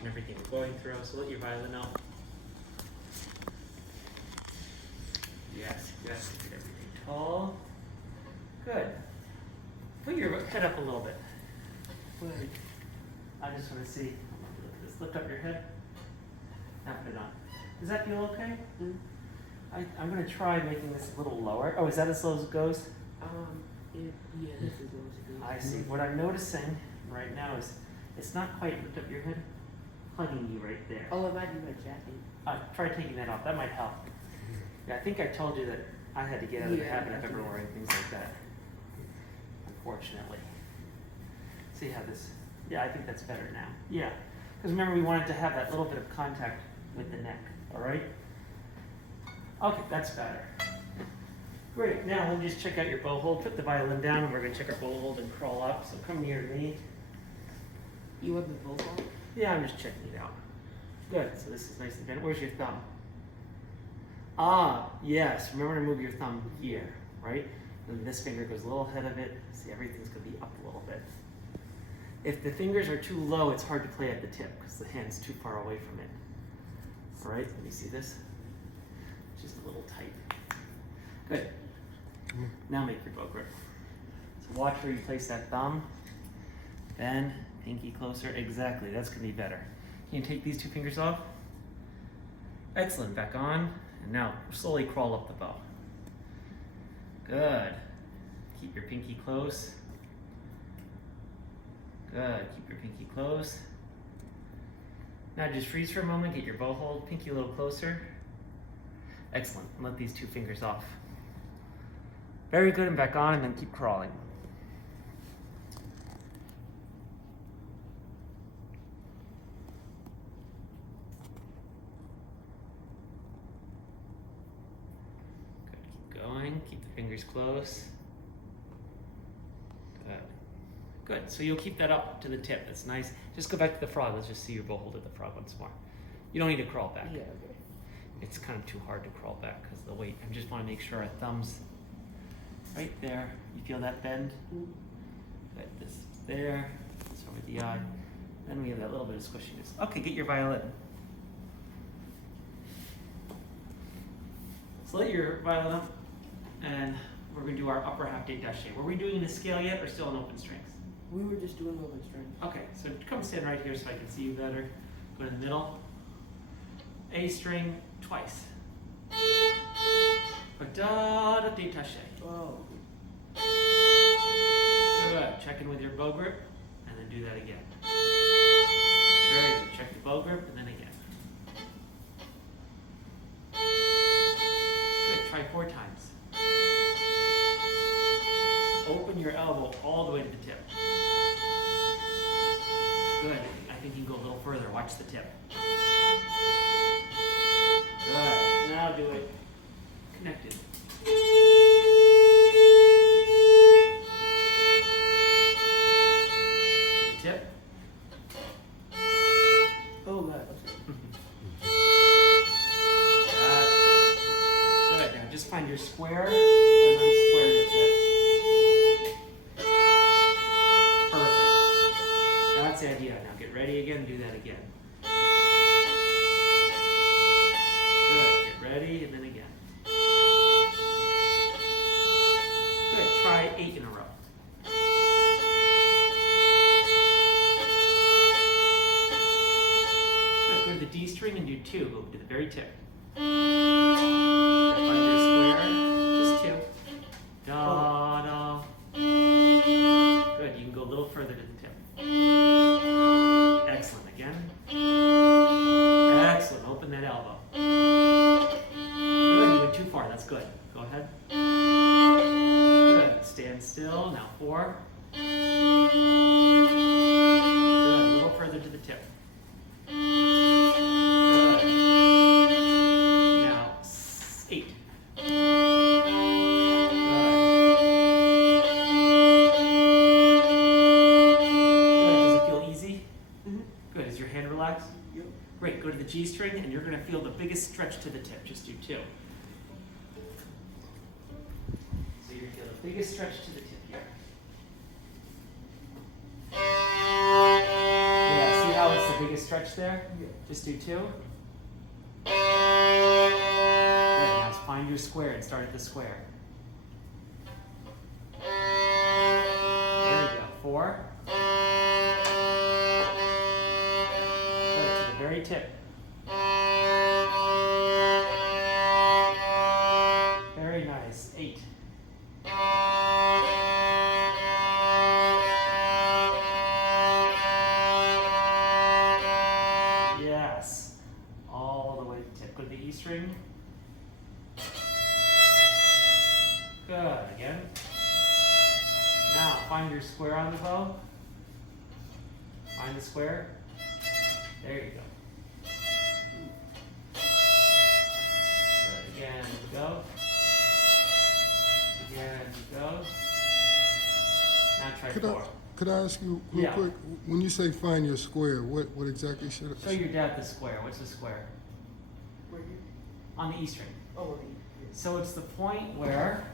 and everything you're going through. So let your violin out. Yes, yes, get everything tall. Good. Put your head up a little bit. Good. I just want to see. Just lift up your head. Now put it on. Does that feel okay? Mm-hmm. I'm going to try making this a little lower. Oh, is that as low as it goes? Yeah, this is low as it goes. I see. What I'm noticing right now is it's not quite lift up your head, hugging you right there. Oh, it might be my jacket. Try taking that off. That might help. Yeah, I think I told you that I had to get out of the habit of ever wearing things like that. Unfortunately. See how this, yeah, I think that's better now. Yeah, because remember we wanted to have that little bit of contact with the neck, all right? Okay, that's better. Great, now we'll just check out your bow hold. Put the violin down and we're gonna check our bow hold and crawl up. So come near to me. You want the vocal? Yeah, I'm just checking it out. Good, so this is nice and bent. Where's your thumb? Ah, yes, remember to move your thumb here, right? And this finger goes a little ahead of it. See, everything's gonna be up a little bit. If the fingers are too low, it's hard to play at the tip because the hand's too far away from it. All right, let me see this. Just a little tight. Good. Now make your bow grip. So watch where you place that thumb. Then pinky closer. Exactly, that's gonna be better. Can you take these two fingers off? Excellent, back on. And now slowly crawl up the bow. Good. Keep your pinky close. Good, keep your pinky close. Now just freeze for a moment, get your bow hold, pinky a little closer. Excellent, and let these two fingers off. Very good, and back on, and then keep crawling. Good, keep going, keep the fingers close. Good. Good, so you'll keep that up to the tip, that's nice. Just go back to the frog, let's just see your bow hold at the frog once more. You don't need to crawl back. Yeah, okay. It's kind of too hard to crawl back because of the weight. I just want to make sure our thumbs right there. You feel that bend? Good. This is there. This over the eye. Then we have that little bit of squishiness. Okay, get your violin. So let your violin up, and we're going to do our upper half détaché. Were we doing the scale yet, or still on open strings? We were just doing open strings. Okay, so come stand right here so I can see you better. Go in the middle. A string twice. Da da détaché. Oh. Good. Check in with your bow grip, and then do that again. Very good. Check the bow grip, and then again. Good. Try 4 times. Open your elbow all the way to the tip. Good. I think you can go a little further. Watch the tip. Good. Now do it connected. Tip. Oh, God. Good. Now just find your square and then square your tip. Perfect. That's the idea. Now get ready again. Do that again. Good. Get ready and then again. Good. Try 8 in a row. Good. Go to the D string and do 2. Go to the very tip. Find your square. Just 2. Da da. Good. You can go a little further to the tip. Excellent. Again. Excellent. Open that elbow. Good. You went too far. That's good. Go ahead. Good. Stand still. Now 4. Good. A little further to the tip. Good. Now 8. Good. Does it feel easy? Mm-hmm. Good. Is your hand relaxed? Yep. Great. Go to the G string, and you're going to feel the biggest stretch to the tip. Just do 2. So you're going to feel the biggest stretch to the tip here. Yeah, see how it's the biggest stretch there? Yeah. Just do 2. Good, now find your square and start at the square. There you go, 4. Good, to the very tip. Very nice, 8. Yes, all the way to the tip. Go to the E string. Good, again. Now find your square on the bow. Find the square. There you go. Good, again, go. Again, go. Now try 4. Could I ask you real Yeah. quick? When you say find your square, what exactly should Show your dad the square. What's the square? Where you? On the E string. Oh, okay. So it's the point where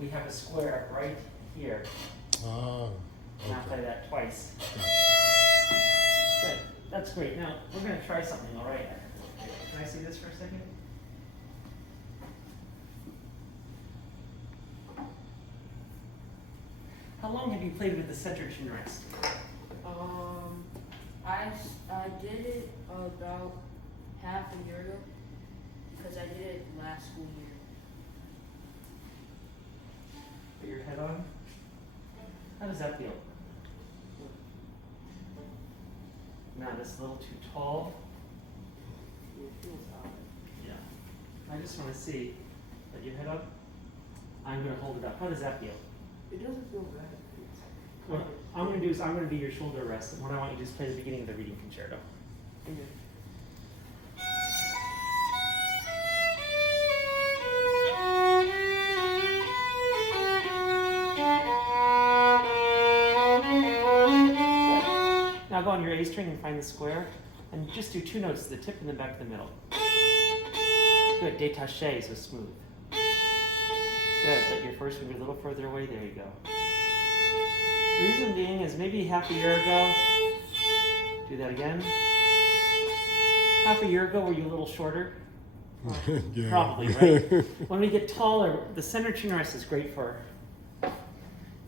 we have a square right here. Ah, Now okay. play that twice. Gotcha. Good. That's great. Now we're going to try something, all right? Can I see this for a second? How long have you played with the center chin rest? I did it about half a year ago because I did it last school year. Put your head on. How does that feel? Now this a little too tall. It feels odd. Yeah. I just want to see. Put your head up. I'm going to hold it up. How does that feel? It doesn't feel bad. What I'm going to do is I'm going to be your shoulder rest, and what I want you to do is play the beginning of the reading concerto. Okay. Now go on your A string and find the square, and just do 2 notes to the tip and then back to the middle. Good, détaché, so smooth. Good, let your first finger a little further away, there you go. The reason being is maybe half a year ago, do that again. Half a year ago, were you a little shorter? Yeah. Probably, right? When we get taller, the center chin rest is great for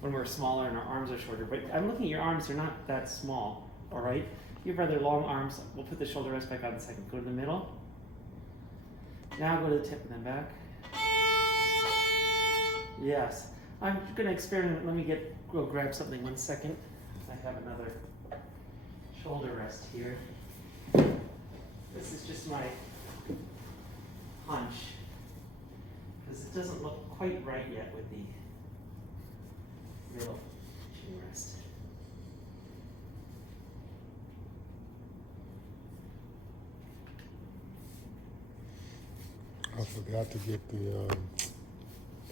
when we're smaller and our arms are shorter. But I'm looking at your arms, they're not that small, all right? You have rather long arms. We'll put the shoulder rest back on in a second. Go to the middle. Now go to the tip and then back. Yes. I'm going to experiment. Let me go grab something 1 second. I have another shoulder rest here. This is just my hunch, because it doesn't look quite right yet with the real chin rest. I forgot to get the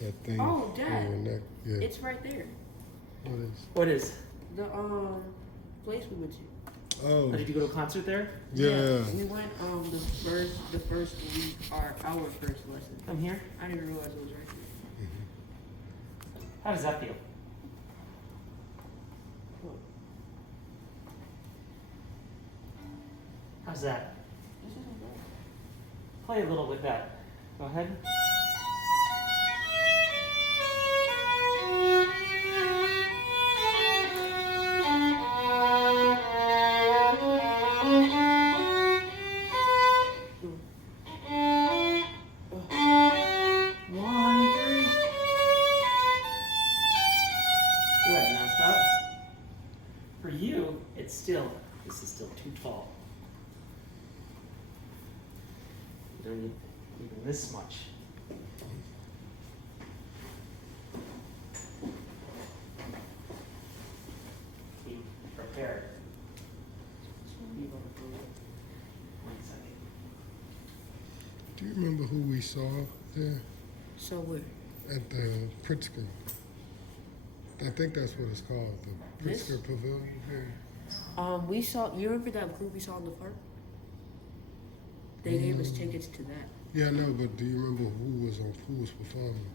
that thing Oh, for Dad. your neck. Yeah. It's right there. What is? What is? The place we went to. Oh, Did you go to a concert there? yeah. We went the first week, our first lesson. Come here. I didn't realize it was right there. How does that feel? How's that? This isn't bad. Play a little with that. Go ahead. One, three. Good, now stop. For you, this is still too tall. You don't need even this much. Be prepared. One second. Do you remember who we saw there So where? at the Pritzker? I think that's what it's called, the This? Pritzker Pavilion. Yeah. We saw. You remember that group we saw in the park? They gave us tickets to that. Yeah, I know, but do you remember who was performing?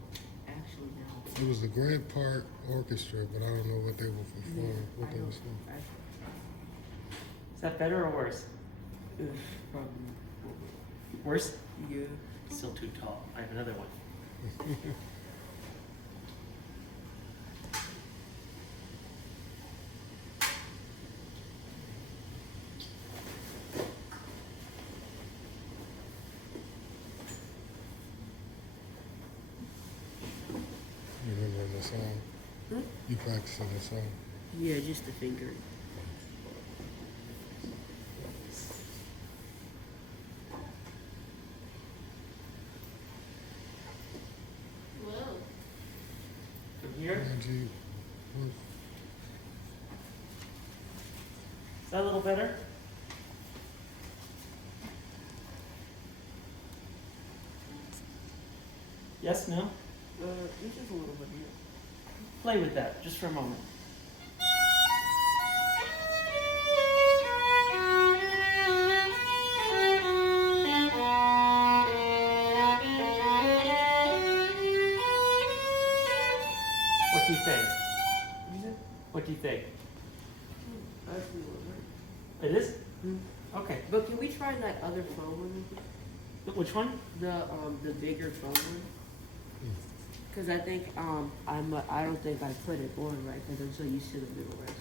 Actually, no. It was the Grant Park Orchestra, but I don't know what they were performing, what they were saying. Actually. Is that better or worse? Probably. Worse? Yeah. Still too tall. I have another one. You remember the song? Hmm? You practicing the song? Yeah, just the finger. Whoa. From here? Angie, what- Is that a little better? Yes, no? It's just a little bit here. Play with that just for a moment. What do you think? You said? What do you think? Actually, what, right? It is? Hmm. Okay. But can we try that other phone one? Which one? The bigger phone one? Cause I think I don't think I put it on right because I'm so used to the middle rest.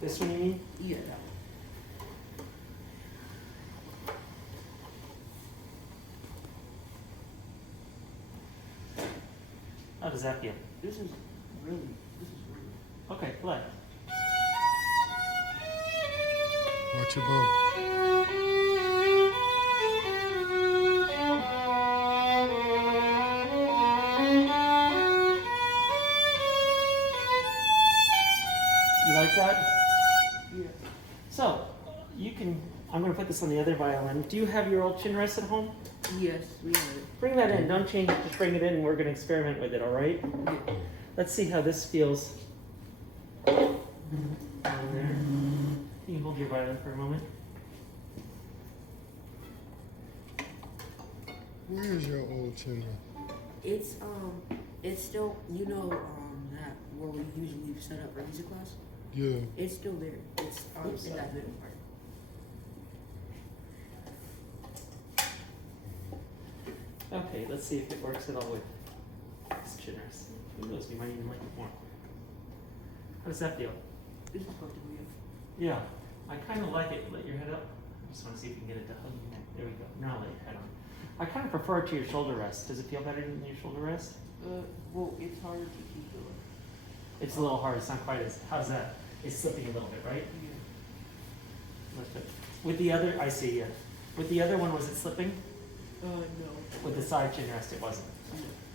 This one you mean? Yeah, that one. How does that feel? This is really. Okay, play. watch your bow. You like that? Yeah. So, you can, I'm going to put this on the other violin. Do you have your old chin rest at home? Yes, we have it. Bring that in. Don't change it. Just bring it in and we're going to experiment with it, all right? Yeah. Let's see how this feels. Down there. Can you hold your violin for a moment? Where is your old chin? It's still that where we usually set up for music class. Yeah. It's still there. It's in that middle part. Okay, let's see if it works at all with this chin rest. Who knows, we might even like it more. How does that feel? This is comfortable. Yeah, I kind of like it. Let your head up. I just want to see if you can get it to hug your neck. There we go. Now lay your head on. I kind of prefer it to your shoulder rest. Does it feel better than your shoulder rest? Well, it's harder to keep it. It's a little hard. It's not quite as. How's that? It's slipping a little bit, right? Yeah. Lift it. With the other, I see. Yeah. With the other one, was it slipping? No. With the side chin rest, it wasn't.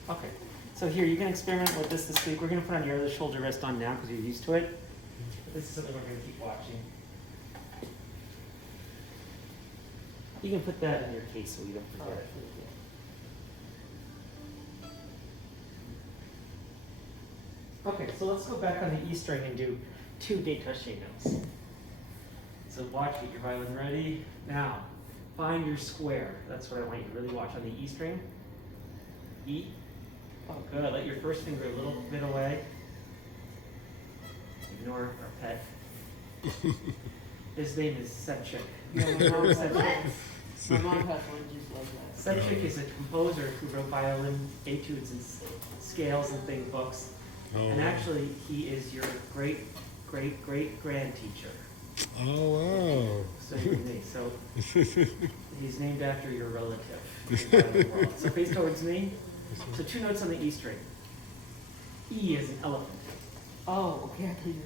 No. Okay. So here, you can experiment with this week. We're going to put on your other shoulder rest on now because you're used to it. But this is something we're going to keep watching. You can put that in your case so you don't forget it. Okay, so let's go back on the E string and do 2 détaché notes. So watch, get your violin ready. Now, find your square. That's what I want you to really watch on the E string. E. Oh, good. Let your first finger a little bit away. Ignore our pet. His name is Sepchik. Yeah, my mom Sepchik. My mom has one just like that. Sepchik is a composer who wrote violin etudes and scales and thing books. And actually, he is your great, great, great grand teacher. Oh, So he's named after your relative in the violin world. So face towards me. So 2 notes on the E string. E is an elephant. Oh, okay, I can.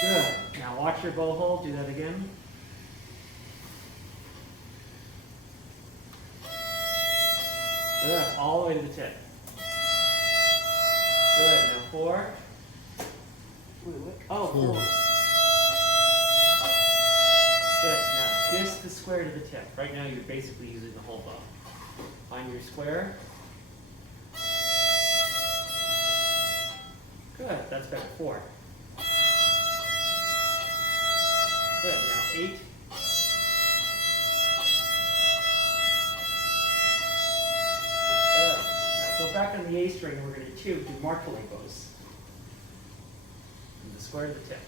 Good. Now watch your bow hold. Do that again. Good. All the way to the tip. Good. Now 4. Wait, what? Oh, 4. 4. Good. Now just the square to the tip. Right now you're basically using the whole bow. Find your square. Good. That's better. 4. Good. Now 8. Good. Now go back on the A string and we're going to do martelé bows. From the square to the tip.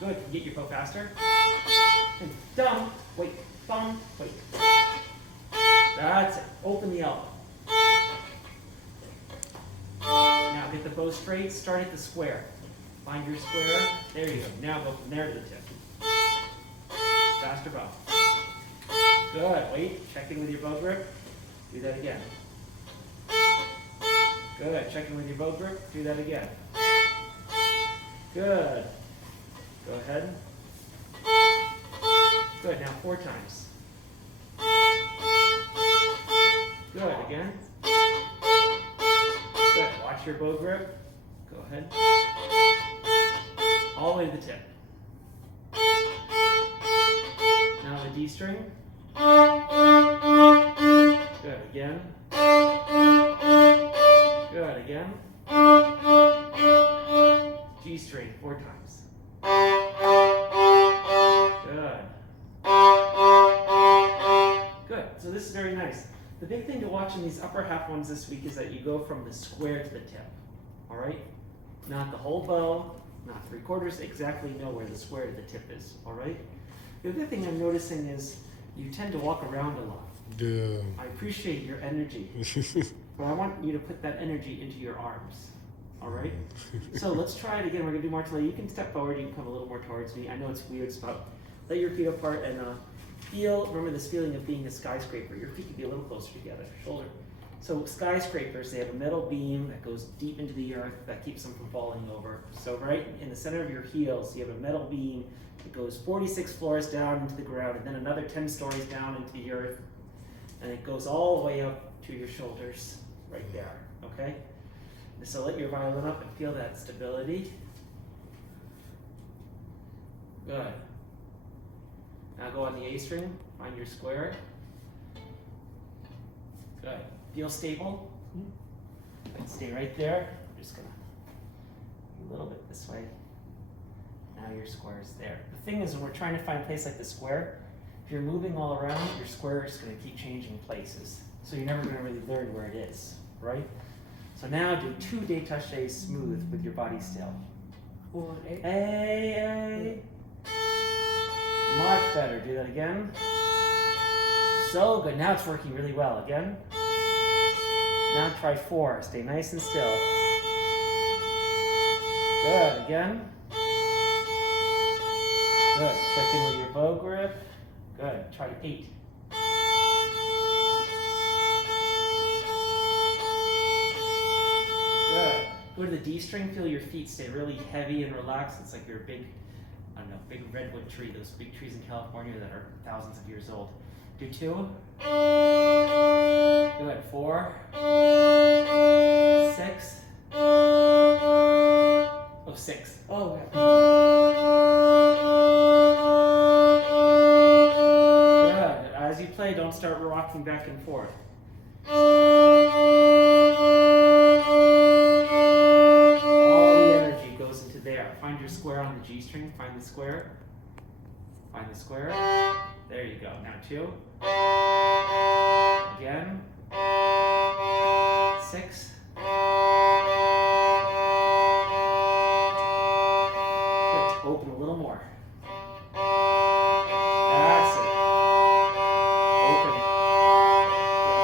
Good. Can you get your bow faster? And thumb. Wait. Thumb. Wait. That's it. Open the elbow. Now get the bow straight. Start at the square. Find your square. There you go. Now go from there to the tip. Faster bow. Good. Wait. Check in with your bow grip. Do that again. Good. Check in with your bow grip. Do that again. Good. Go ahead. Good. Now 4 times. Good. Again. Good. Watch your bow grip. Go ahead. All the way to the tip. Now the D string. Good. Again. Good. Again. G string 4 times. Good. Good. So this is very nice. The big thing to watch in these upper half ones this week is that you go from the square to the tip. All right? Not the whole bow, not 3/4, exactly know where the square to the tip is. All right? The other thing I'm noticing is you tend to walk around a lot. Yeah. I appreciate your energy, but I want you to put that energy into your arms. All right? So let's try it again. We're going to do more today. You can step forward. You can come a little more towards me. I know it's weird. It's about lay your feet apart and remember this feeling of being a skyscraper. Your feet can be a little closer together, shoulder. So skyscrapers, they have a metal beam that goes deep into the earth that keeps them from falling over. So right in the center of your heels, you have a metal beam that goes 46 floors down into the ground and then another 10 stories down into the earth. And it goes all the way up to your shoulders right there, okay? So let your violin up and feel that stability. Good. Now go on the A string, find your square. Good. Feel stable. And stay right there. I'm just gonna a little bit this way. Now your square is there. The thing is, when we're trying to find a place like the square, if you're moving all around, your square is going to keep changing places. So you're never going to really learn where it is, right? So now do 2 détachés smooth with your body still. 4, 8. A. Much better. Do that again. So good. Now it's working really well. Again. Now try 4. Stay nice and still. Good. Again. Good. Check in with your bow grip. Good. Try 8. Good. Go to the D string. Feel your feet stay really heavy and relaxed. It's like you're a big, I don't know, big redwood tree. Those big trees in California that are thousands of years old. Do 2. Good. 4. 6. Oh, 6. Oh, okay. Good. As you play, don't start rocking back and forth. All the energy goes into there. Find your square on the G string. Find the square. Find the square. There you go. Now 2. Again. 6. Good. Open a little more. That's it. Open it. You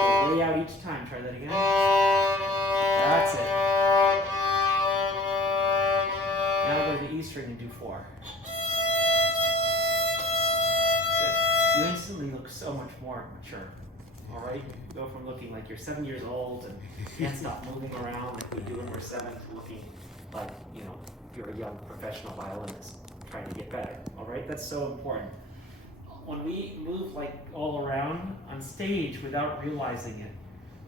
have to way out each time. Try that again. That's it. Now go to the E string and do 4. Good. You instantly look so much more mature. All right? You go from looking like you're 7 years old and can't stop moving around like we do when we're 7 to looking like, you know, you're a young professional violinist trying to get better. All right? That's so important. When we move like all around on stage without realizing it,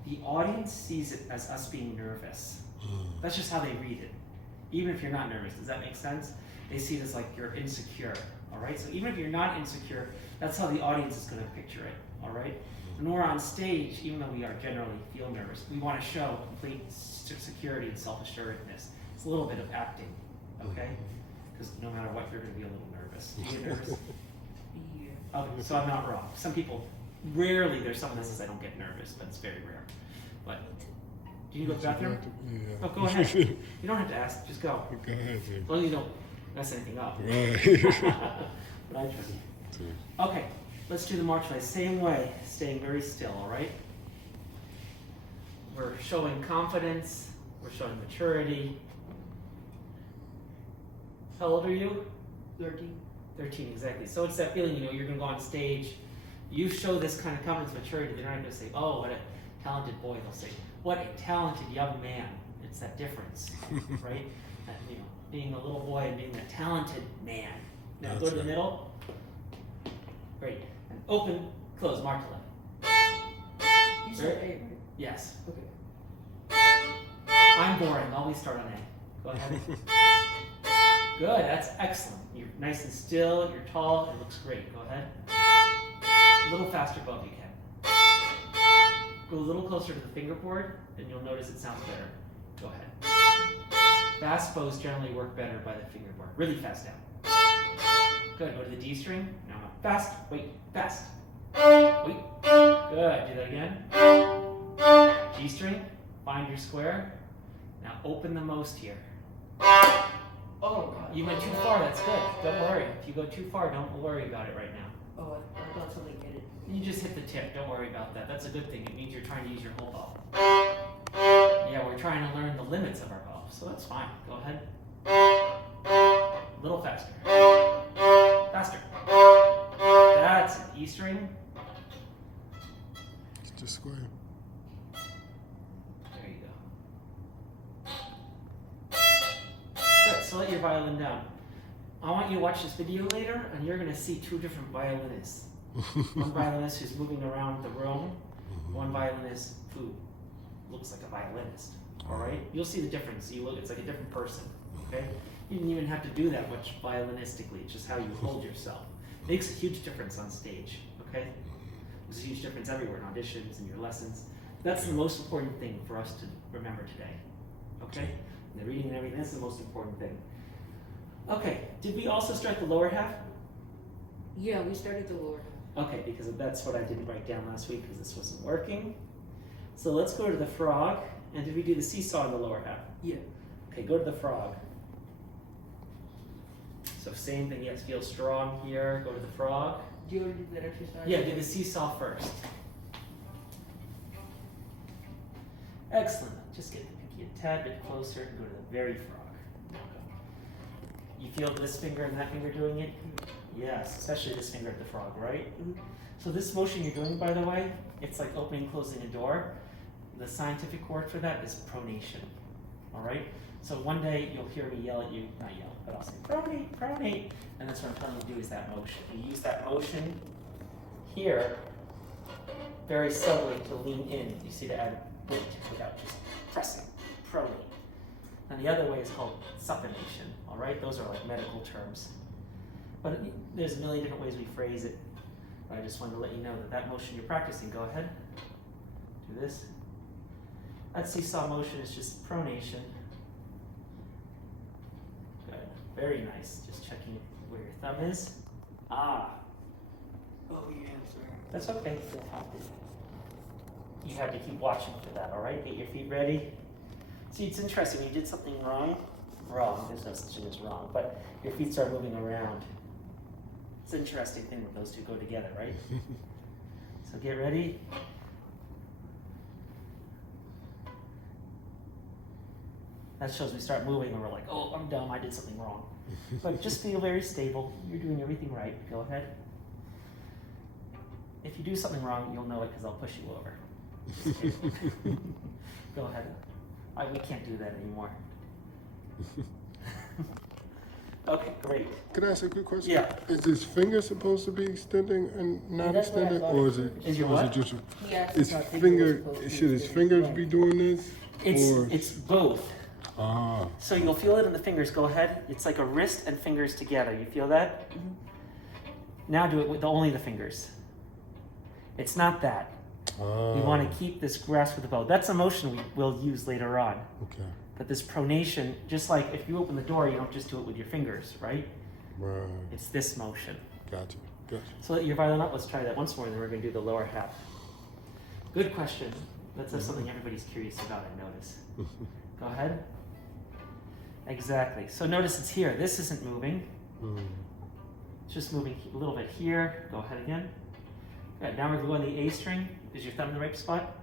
the audience sees it as us being nervous. That's just how they read it. Even if you're not nervous, does that make sense? They see it as like you're insecure. All right? So even if you're not insecure, that's how the audience is going to picture it. All right? When we're on stage, even though we are generally feel nervous, we want to show complete security and self-assuredness. It's a little bit of acting, okay? Because no matter what, you're going to be a little nervous. Are you nervous? Yeah. Okay, so I'm not wrong. Some people, rarely there's someone that says I don't get nervous, but it's very rare. But do you go to the bathroom? Yeah. Oh, go ahead. You don't have to ask. Just go. Go ahead, As long as you don't mess anything up. Right. But I trust you. Okay, let's do the marchlight. Same way, staying very still, all right? We're showing confidence, we're showing maturity. How old are you? 13. 13, exactly. So it's that feeling, you're gonna go on stage, you show this kind of confidence, maturity, they're not gonna say, oh, what a talented boy. They'll say, what a talented young man. It's that difference, right? That, being a little boy and being a talented man. Now go to the middle. Great. And open, close, mark to left. You said Right. A, right? Yes. Okay. I'm boring. Always start on A. Go ahead. Good. That's excellent. You're nice and still. You're tall. It looks great. Go ahead. A little faster bow if you can. Go a little closer to the fingerboard, and you'll notice it sounds better. Go ahead. Fast bows generally work better by the fingerboard. Really fast down. Good. Go to the D string. Now fast. Wait. Fast. Wait. Good. Do that again. G string. Find your square. Now open the most here. Oh, God. You went too far. That's good. Don't worry. If you go too far, don't worry about it right now. Oh, I thought something hit it. You just hit the tip. Don't worry about that. That's a good thing. It means you're trying to use your whole bow. Yeah, we're trying to learn the limits of our bow, so that's fine. Go ahead. A little faster. Faster. That's an E string. It's just square. There you go. Good. So let your violin down. I want you to watch this video later, and you're going to see two different violinists. One violinist who's moving around the room, one violinist who looks like a violinist. All right, you'll see the difference. It's like a different person. Okay, you didn't even have to do that much violinistically. It's just how you hold yourself. Makes a huge difference on stage. Okay, there's a huge difference everywhere in auditions and your lessons. That's the most important thing for us to remember today. Okay, and the reading and everything. That's the most important thing. Okay, did we also start the lower half? Yeah, we started the lower. Okay, because that's what I didn't write down last week because this wasn't working. So let's go to the frog. And did we do the seesaw in the lower half? Yeah. Okay, go to the frog. So same thing, yes, feel strong here. Go to the frog. Do you want to do that exercise? Yeah, do the seesaw first. Excellent. Just get the pinky a tad bit closer and go to the very frog. You feel this finger and that finger doing it? Yes, especially this finger at the frog, right? Mm-hmm. So this motion you're doing, by the way, it's like opening and closing a door. The scientific word for that is pronation, all right? So one day you'll hear me yell at you, not yell, but I'll say pronate, pronate, and that's what I'm telling you to do is that motion. You use that motion here very subtly to lean in. You see, to add weight without just pressing, pronate. And the other way is called supination, all right? Those are like medical terms. But there's a million different ways we phrase it. But I just wanted to let you know that that motion you're practicing, go ahead, do this. That seesaw motion is just pronation. Good, very nice. Just checking where your thumb is. Ah. Oh, yeah, sorry. That's okay. You have to keep watching for that, all right? Get your feet ready. See, it's interesting. When you did something wrong, there's no such thing as wrong, but your feet start moving around. It's an interesting thing that those two go together, right? So get ready. That shows we start moving and we're like, oh, I'm dumb, I did something wrong. But just feel very stable. You're doing everything right. Go ahead. If you do something wrong, you'll know it because I'll push you over. Just kidding. Go ahead. We can't do that anymore. Okay, great. Can I ask a quick question? Yeah. Is his finger supposed to be extending and not That's what I extending, thought or it is it? Is your or what? just? He asked His if our finger. was supposed to be Should his extended. fingers Right. be doing this? or It's both. ah. So you'll feel it in the fingers. Go ahead. It's like a wrist and fingers together. You feel that? Mhm. Now do it with only the fingers. It's not that. We want to keep this grasp with the bow. That's a motion we will use later on. Okay. But this pronation, just like if you open the door, you don't just do it with your fingers, right? Right. It's this motion. Gotcha. Gotcha. So let your violin up. Let's try that once more, and then we're going to do the lower half. Good question. That's something everybody's curious about, I notice. Go ahead. Exactly. So notice it's here. This isn't moving. Mm. It's just moving a little bit here. Go ahead again. Good. Now we're going the A string. Is your thumb in the right spot?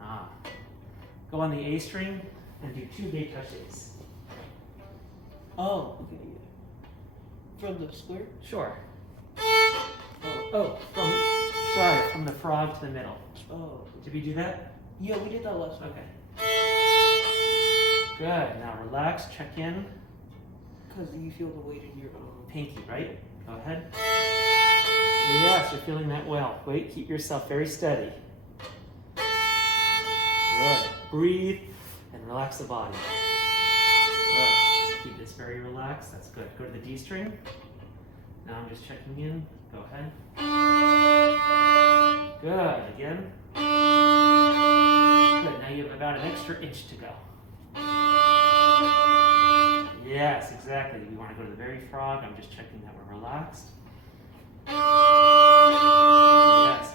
Ah. Go on the A string and do 2 détachés. Oh, okay, yeah. From the square? Sure. Oh, From the frog to the middle. oh. Did we do that? Yeah, we did that last time. Okay. Good. Now relax. Check in. Because you feel the weight in your Pinky, right? Go ahead. Yes, you're feeling that well. Wait, keep yourself very steady. Good. Breathe and relax the body. Good. Keep this very relaxed. That's good. Go to the D string. Now I'm just checking in. Go ahead. Good. Again. Good. Now you have about an extra inch to go. Yes, exactly. We want to go to the very frog. I'm just checking that we're relaxed. Yes,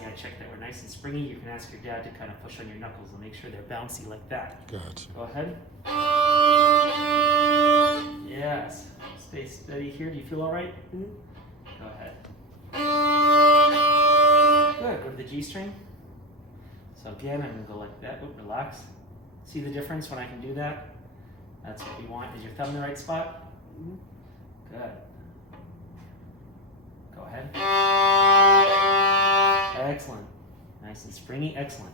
yeah, check that we're nice and springy. You can ask your dad to kind of push on your knuckles and make sure they're bouncy like that. Gotcha. Go ahead. Yes. Stay steady here. Do you feel all right? Mhm. Go ahead. Good. Go to the G string. So again, I'm going to go like that. Oop, relax. See the difference when I can do that? That's what we want. Is your thumb in the right spot? Mhm. Good. Go ahead. Excellent. Nice and springy. Excellent.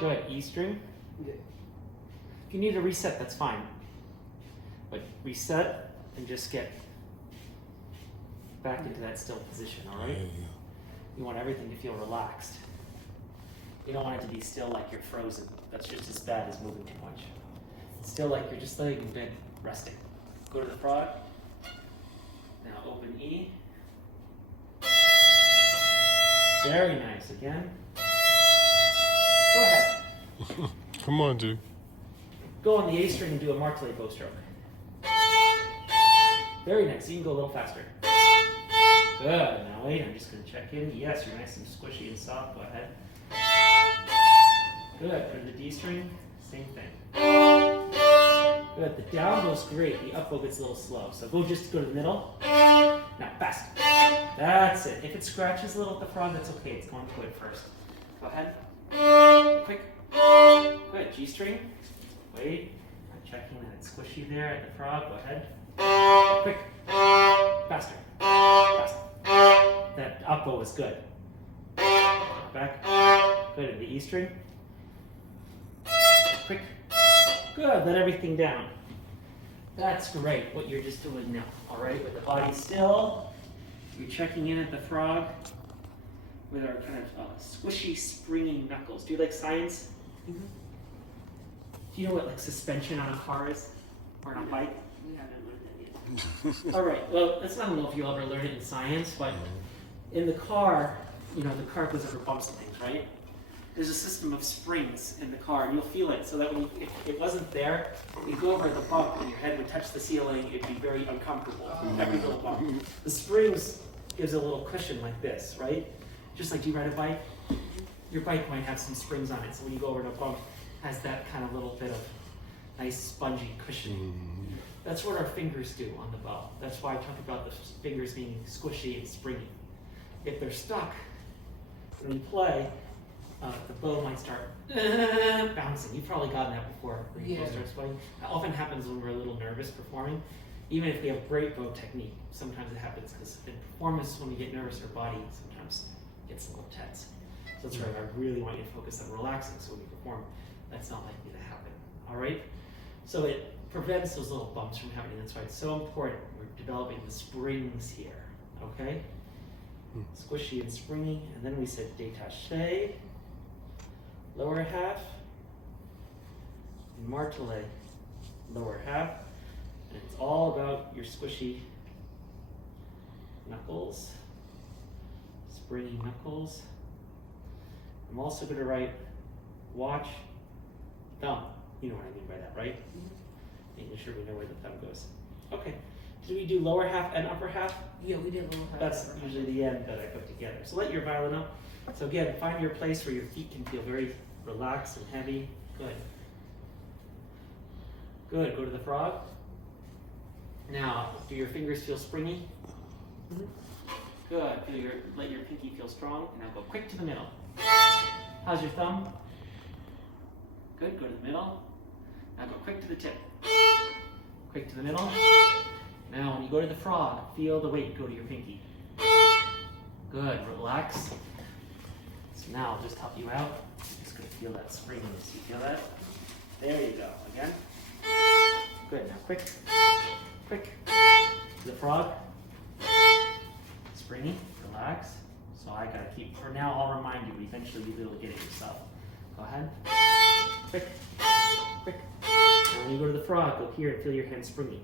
Good. E string. Yeah. If you need a reset, that's fine. But reset and just get back into that still position, all right? Yeah. You want everything to feel relaxed. You don't want it to be still like you're frozen. That's just as bad as moving too much. Still like you're just laying in bed resting. Go to the frog. Now open E. Very nice. Again. Go ahead. Come on, dude. Go on the A string and do a martelé bow stroke. Very nice. You can go a little faster. Good. Now wait, I'm just going to check in. Yes, you're nice and squishy and soft. Go ahead. Good. Go to the D string. Same thing. Good. The down bow's great. The up bow gets a little slow. So go to the middle. Now fast. That's it. If it scratches a little at the frog, that's okay. It's going to it first. Go ahead. Quick. Good. G string. Wait. I'm checking that it's squishy there at the frog. Go ahead. Quick. Faster. Faster. That up bow is good. Back. Good. And the E string. Quick. Good. Let everything down. That's great. What you're just doing now. All right. With the body still. You're checking in at the frog with our kind of squishy, springy knuckles. Do you like science? Mhm. Do you know what like suspension on a car is? Or on a bike? We haven't learned that yet. All right. Well, that's not know if you'll ever learn it in science, but in the car, you know, the car goes over bumps and things, right? There's a system of springs in the car, and you'll feel it. So that when if it wasn't there, you go over the bump, and your head would touch the ceiling. It'd be very uncomfortable. Every little bump. The springs gives a little cushion like this, right? Just like, do you ride a bike? Your bike might have some springs on it, so when you go over the bump, it has that kind of little bit of nice spongy cushioning. That's what our fingers do on the bow. That's why I talk about the fingers being squishy and springy. If they're stuck, when you play, the bow might start bouncing. You've probably gotten that before when your bow Yeah. starts playing. That often happens when we're a little nervous performing. Even if we have great bow technique, sometimes it happens because in performance, when we get nervous, our body sometimes gets a little tense. So that's why I really want you to focus on relaxing, so when you perform, that's not likely to happen. All right? So it prevents those little bumps from happening. That's why it's so important. We're developing the springs here. Okay? Squishy and springy. And then we said détaché, lower half, and martelé, lower half. And it's all about your squishy knuckles, springy knuckles. I'm also going to write watch, thumb. You know what I mean by that, right? Making sure we know where the thumb goes. Okay. Did we do lower half and upper half? Yeah, we did a little half. That's usually the end that I put together. So let your violin up. So again, find your place where your feet can feel very relaxed and heavy. Good. Good, go to the frog. Now, do your fingers feel springy? Good, let your pinky feel strong. Now go quick to the middle. How's your thumb? Good, go to the middle. Now go quick to the tip. Quick to the middle. Now when you go to the frog, feel the weight go to your pinky. Good, relax. So now I'll just help you out. Just gonna feel that springiness. You feel that? There you go. Again. Good, now quick. Quick. To the frog. Springy, relax. So I gotta keep, for now I'll remind you, eventually you'll be able to get it yourself. Go ahead. Quick. Quick. Now when you go to the frog, go here and feel your hand springy.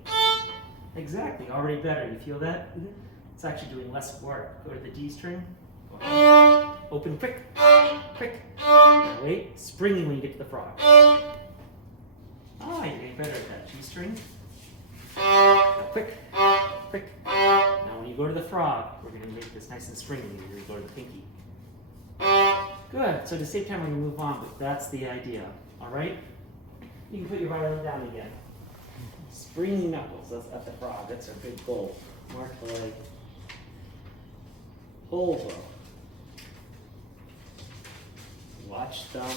Exactly, already better. You feel that? It's actually doing less work. Go to the D string. Go ahead. Open quick. Quick. Now wait. Springy when you get to the frog. Ah, you're getting better at that. G string. Now quick. Quick. Now when you go to the frog, we're going to make this nice and springy. You're going to go to the pinky. Good. So at the same time we're going to move on, but that's the idea. All right? You can put your violin down again. Springy knuckles at the frog. That's our big goal. Mark the leg. Hold low. Watch thumb.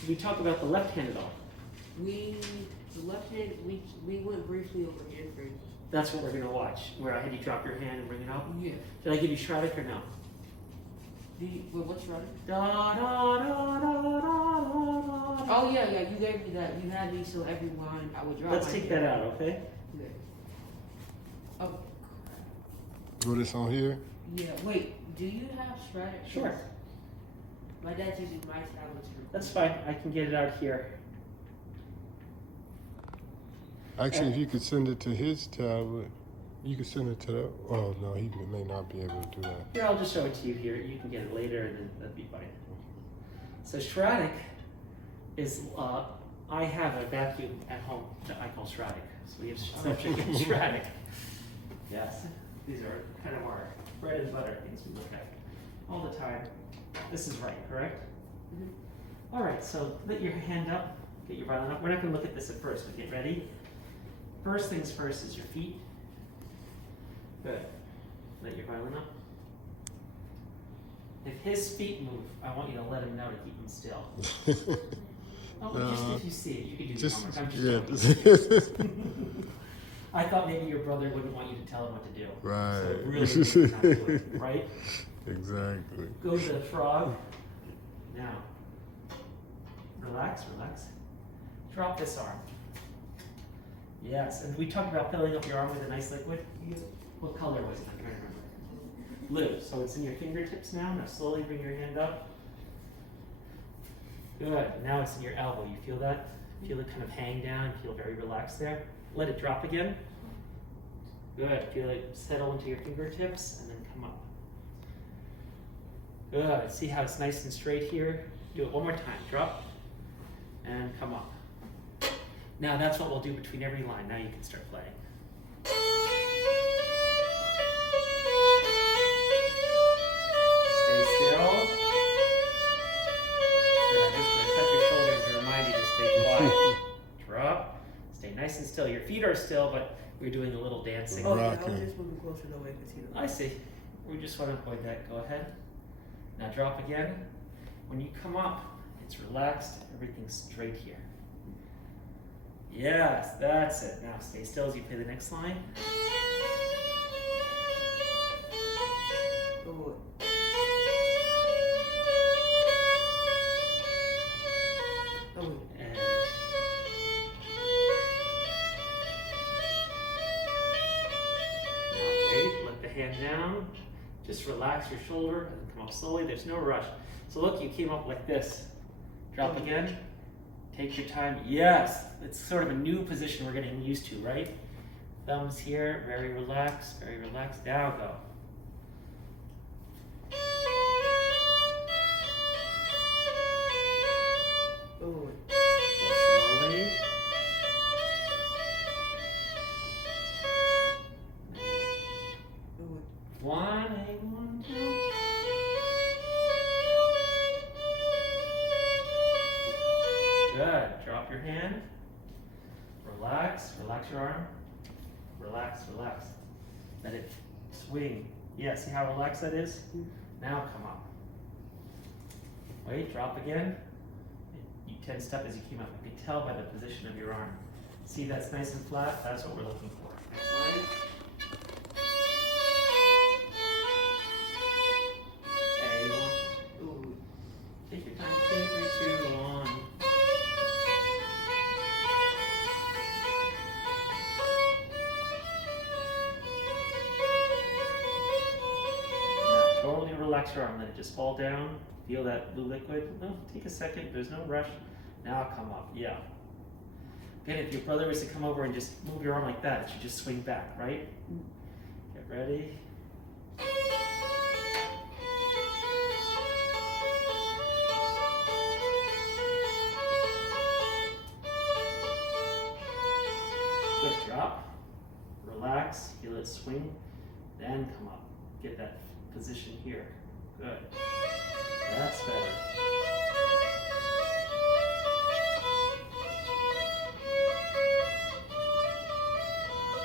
Did we talk about the left hand at all? The left hand, we went briefly over hand frame. That's what we're going to watch. Where I had you drop your hand and bring it up. Yeah. Did I give you Shradik or no? What's right? Da, da, da, da, da, da. Oh yeah, you gave me that. You had me so every line I would drop. Let's my take hand. that out, okay? Yeah. Oh. Do this on here. Yeah. Wait. Do you have Shradik? Sure. My dad's using my tablet to record. That's fine. I can get it out here. Actually, if you could send it to his tablet, you could send it to the. Oh no, he may not be able to do that. Here, I'll just show it to you here. You can get it later, and then that'd be fine. So Shradik is, I have a vacuum at home that I call Shradik. So we have subject in Shradik. Yes, these are kind of our bread and butter things we look at all the time. This is right, correct? Mhm. All right, so let your hand up, get your violin up. We're not going to look at this at first, but get ready. First things first is your feet. Good. Let your violin up. If his feet move, I want you to let him know to keep them still. Oh, just if you see it, you can do the Just homework. I'm just yeah. joking. I thought maybe your brother wouldn't want you to tell him what to do. Right. So it really is not good, right? Exactly. Go to the frog. Now, relax, relax. Drop this arm. Yes, and we talked about filling up your arm with a nice liquid. What color was it? I'm trying to remember. Blue. So it's in your fingertips now. Now slowly bring your hand up. Good. Now it's in your elbow. You feel that? Feel it kind of hang down. Feel very relaxed there. Let it drop again. Good. Feel it settle into your fingertips and then come up. Good. See how it's nice and straight here? Do it one more time. Drop and come up. Now that's what we'll do between every line. Now you can start playing. Stay still. Good. I'm just going to touch your shoulder to remind you to stay quiet. Drop. Stay nice and still. Your feet are still, but we're doing a little dancing. Oh, yeah, I Rocking. was just moving closer that way because I see. We just want to avoid that. Go ahead. Now drop again. When you come up, it's relaxed. Everything's straight here. Yes, that's it. Now stay still as you play the next line. Oh, wait. And now wait, let the hand down. Just relax your shoulder and come up slowly. There's no rush. So look, you came up like this. Drop again. Take your time. Yes, it's sort of a new position we're getting used to, right? Thumbs here, very relaxed, very relaxed. Now go. Oh, Go slowly. oh, One, two. Good. drop your hand. Relax, relax your arm. Relax, relax. Let it swing. Yeah, see how relaxed that is? Now come up. Wait, drop again. You 10 step as you came up. You can tell by the position of your arm. See that's nice and flat? That's what we're looking for. Next line. A1. Ooh. Take your time. 2, 3, 2, 1. Now totally relax your arm. Let it just fall down. Feel that blue liquid. No, take a second. There's no rush. Now come up. Yeah. Again, if your brother was to come over and just move your arm like that, it should just swing back, right? Get ready. Good, drop. Relax, feel it swing, then come up. Get that position here. Good. That's better.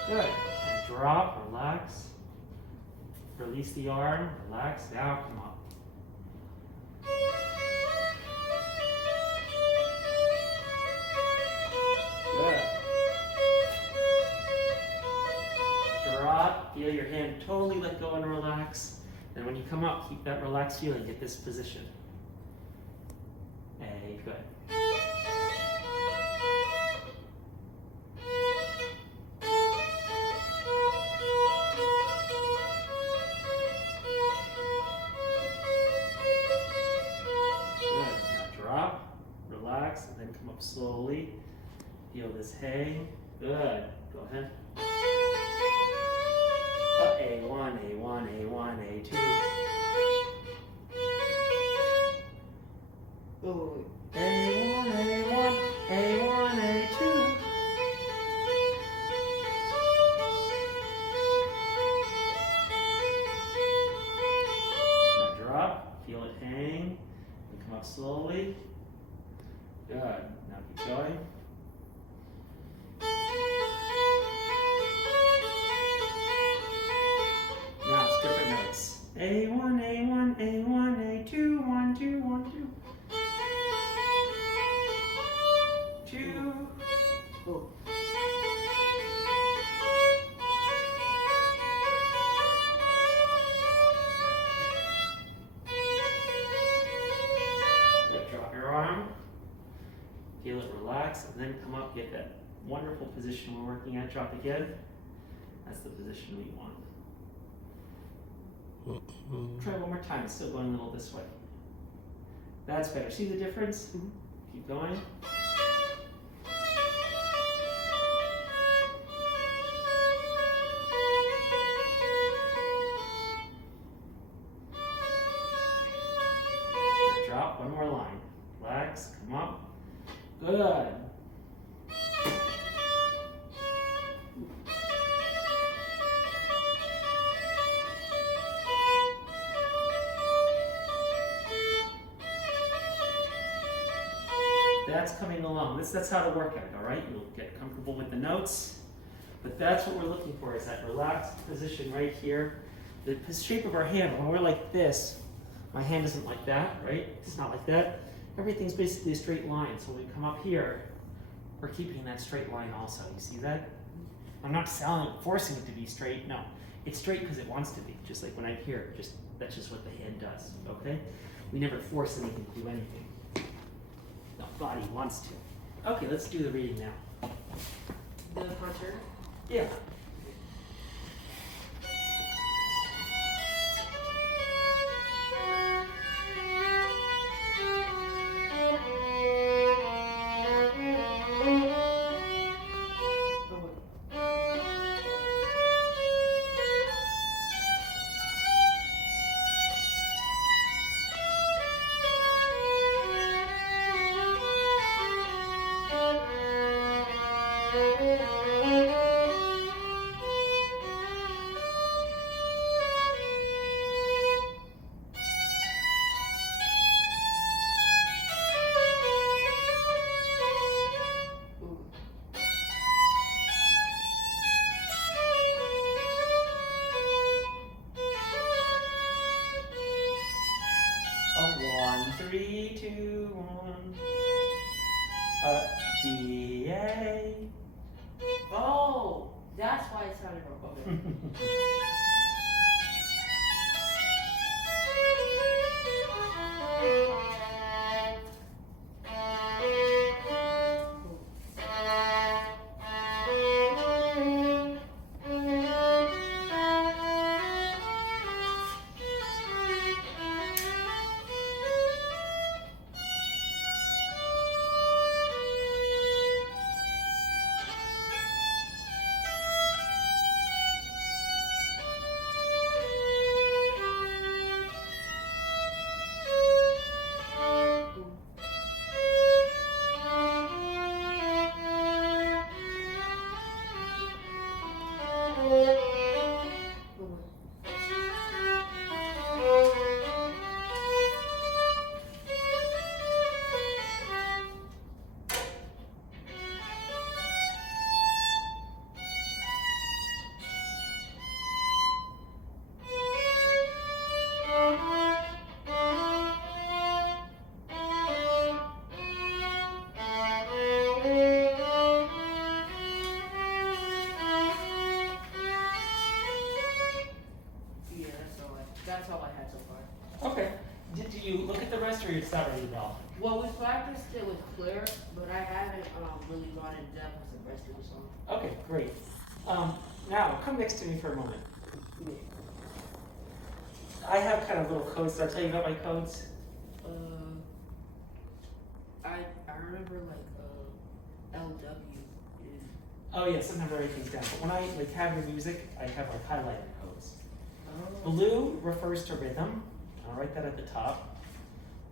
Good. And drop, relax. Release the arm, relax. Now come up. Good. Drop, feel your hand totally let go and relax. And when you come up, keep that relaxed feeling. Get this position. A, good. And then come up slowly. Feel this hang. Good. Go ahead. A1, A1, A1, A2. Oh, A1, A1, A1, A2. Now drop. Feel it hang. And come up slowly. Good. Now keep going. Now it's different notes. A1, A1, A1, A2, 1, 2, 1, 2. 2. oh. Good. Drop your arm. Feel it relax, and then come up, get that wonderful position we're working at. Drop again. That's the position we want. Try one more time. It's still going a little this way. That's better. See the difference? Keep going. Now drop. One more line. Relax. Come up. Good. That's coming along. That's how to work at it, all right? You'll get comfortable with the notes. But that's what we're looking for, is that relaxed position right here. The shape of our hand, when we're like this, my hand isn't like that, right? It's not like that. Everything's basically a straight line. So when we come up here, we're keeping that straight line also. You see that? I'm not forcing it to be straight. No, it's straight because it wants to be. Just like when I'm here, that's just what the hand does. Okay? We never force anything to do anything. The body wants to. Okay, let's do the reading now. The concert? Yeah. B-A. Oh, that's why it sounded wrong. Okay. Yeah, that's all I had so far. Okay. Did you look at the rest or it's not really well? Well, we practiced it with Claire, but I haven't really gone in depth with the rest of the song. Okay, great. Now, come next to me for a moment. I have kind of little codes. Did I tell you about my codes? I remember like LW is. Oh yeah, sometimes I write things down. But when I like have your music, I have like highlighted codes. Oh. Blue refers to rhythm. I'll write that at the top.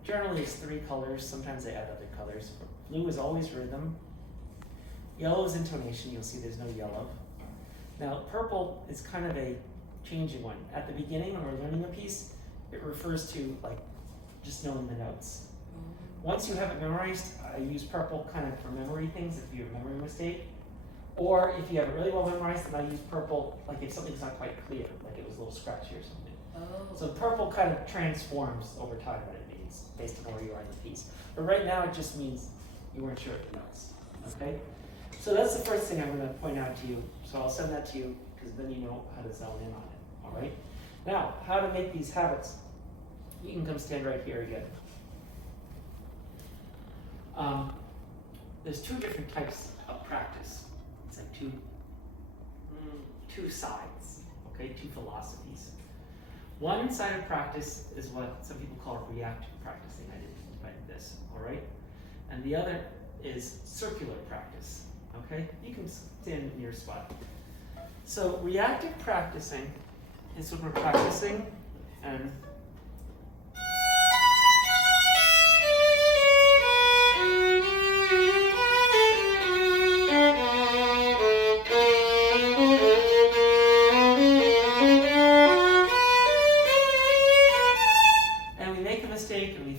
Generally it's 3 colors. Sometimes I add other colors. But blue is always rhythm. Yellow is intonation. You'll see there's no yellow. Now purple is kind of a changing one. At the beginning when we're learning a piece, it refers to like just knowing the notes. Once you have it memorized, I use purple kind of for memory things if you have a memory mistake. Or if you have it really well memorized, then I use purple like if something's not quite clear, like it was a little scratchy or something. Oh. So purple kind of transforms over time what it means based on where you are in the piece. But right now it just means you weren't sure of the notes. Okay? So that's the first thing I'm going to point out to you. So I'll send that to you because then you know how to zone in on it. All right? Now, how to make these habits. You can come stand right here again. There's 2 different types of practice. It's like two sides, okay, 2 philosophies. One side of practice is what some people call reactive practicing. I didn't invent this, all right? And the other is circular practice, okay? You can stand in your spot. So reactive practicing is when we're practicing and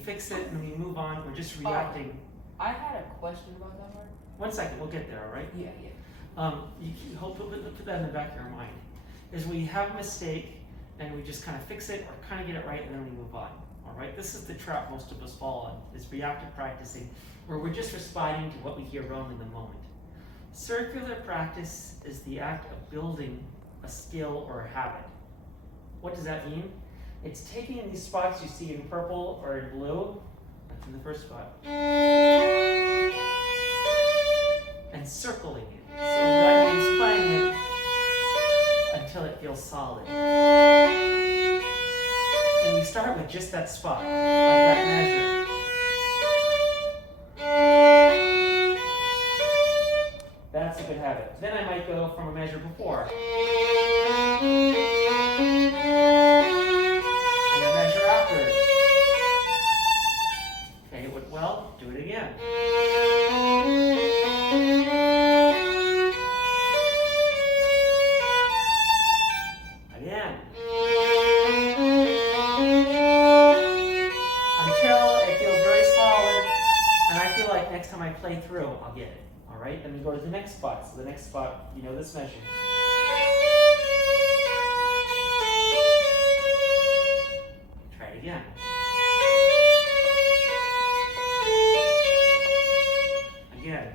fix it and we move on. We're just reacting. I had a question about that part. 1 second, we'll get there, all right? Yeah. You hope to put that in the back of your mind. Is we have a mistake and we just kind of fix it or kind of get it right and then we move on. All right? This is the trap most of us fall on, is reactive practicing, where we're just responding to what we hear wrong in the moment. Circular practice is the act of building a skill or a habit. What does that mean? It's taking these spots you see in purple or in blue, that's in the first spot, and circling it. So that means playing it until it feels solid. And we start with just that spot, like that measure. That's a good habit. Then I might go from a measure before. Well, do it again. Again. Until it feels very solid, and I feel like next time I play through, I'll get it. All right? Then we go to the next spot. So the next spot, you know this measure. Try it again. again.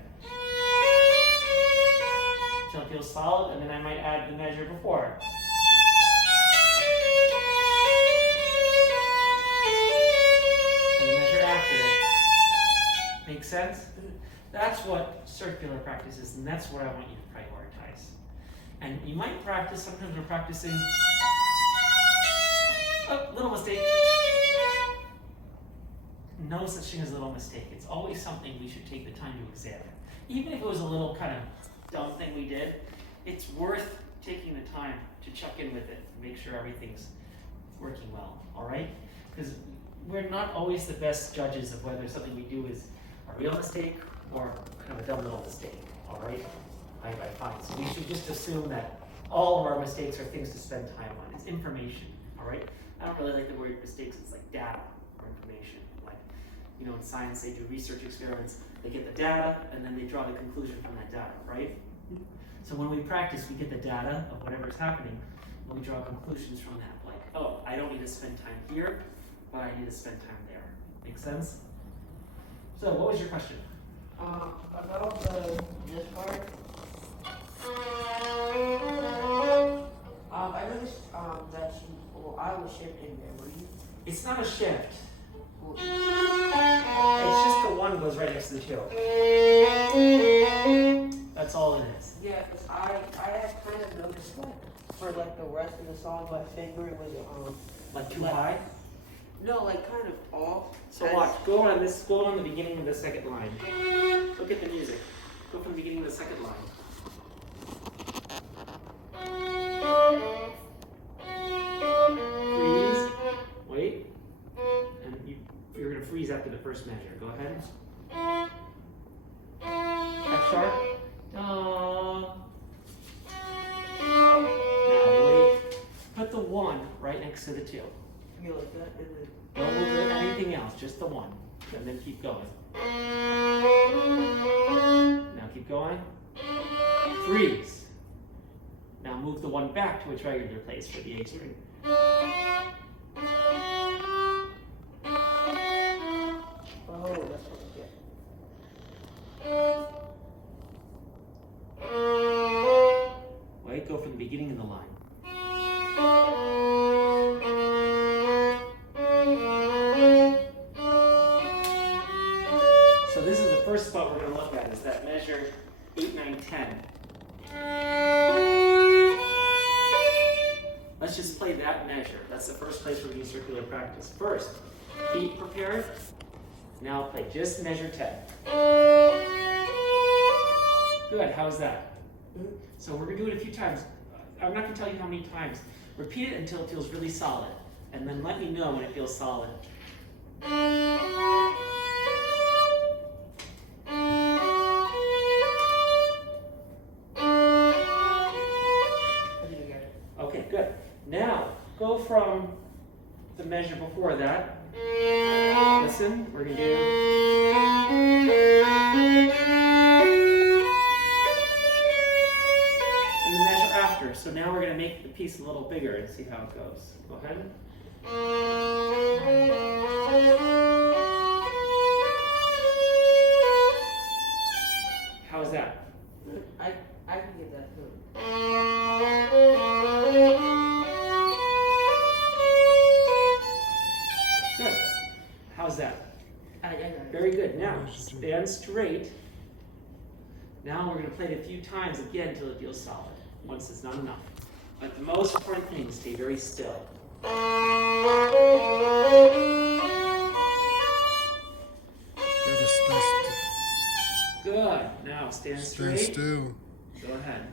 Till it feels solid, and then I might add the measure before. And the measure after. Make sense? That's what circular practice is, and that's what I want you to prioritize. And you might practice, sometimes we're practicing, oh, little mistake. No such thing as a little mistake. It's always something we should take the time to examine. Even if it was a little kind of dumb thing we did, it's worth taking the time to check in with it and make sure everything's working well, all right? Because we're not always the best judges of whether something we do is a real mistake or kind of a dumb little mistake, all right? I find. So we should just assume that all of our mistakes are things to spend time on. It's information, all right? I don't really like the word mistakes. It's like data or information. Like, you know, in science, they do research experiments. They get the data, and then they draw the conclusion from that data, right? So when we practice, we get the data of whatever's happening, and we draw conclusions from that. Like, oh, I don't need to spend time here, but I need to spend time there. Make sense? So what was your question? About this part. I noticed that I was shifting memory. It's not a shift. Well, It's just the one goes right next to the two. That's all it is. yeah, because I had kind of noticed that for like the rest of the song, my finger was Like too Like- high. no, like kind of off. So watch. Go on the beginning of the second line. Look at the music. Go from the beginning of the second line. Freeze. Wait. And you're gonna freeze after the first measure. Go ahead. F sharp. Now wait. Put the one right next to the two. You like that? And then Don't move anything else, just the one. And then keep going. Now keep going. Freeze. Now move the one back to its regular place for the A string. oh, that's what I get. Wait, go from the beginning of the line. So this is the first spot we're going to look at, is that measure 8, 9, 10. Let's just play that measure. That's the first place we're doing circular practice. First, feet prepared. Now play just measure 10. Good, how's that? So we're going to do it a few times. I'm not going to tell you how many times. Repeat it until it feels really solid. And then let me know when it feels solid. I think I get it. Okay, good. Now, go from the measure before that. Listen, we're going to do... And the measure after. So now we're going to make the piece a little bigger and see how it goes. Go ahead. How's that? I can get that too. Good. How's that? I got it. Very good. Now, stand straight. Now we're going to play it a few times again until it feels solid. Once it's not enough. But the most important thing is stay very still. Gotta stay Good. Now stand straight. still. Go ahead.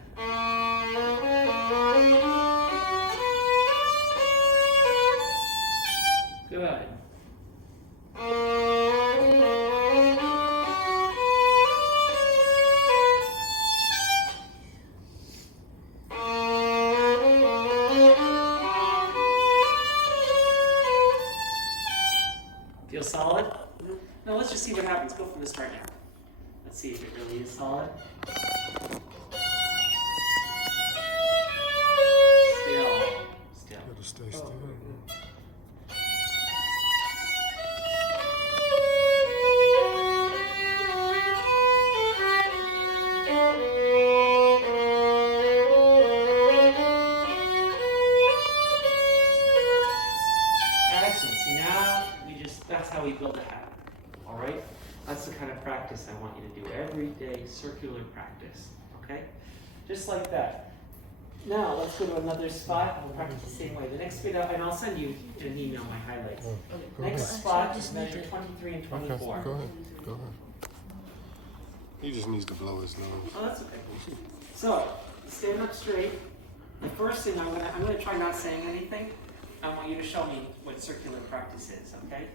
Good. Feel solid? Now let's just see what happens. Go from the start now. Let's see if it really is solid. Still. Gotta stay still. circular practice, okay? Just like that. Now, let's go to another spot, we'll practice the same way. The next bit, and I'll send you in an email my highlights. Oh, go Next ahead. spot, just measure 23 and Okay, 24. go ahead. Go ahead. He just needs to blow his nose. Oh, that's okay. So, stand up straight. The first thing I'm gonna try not saying anything. I want you to show me what circular practice is, okay?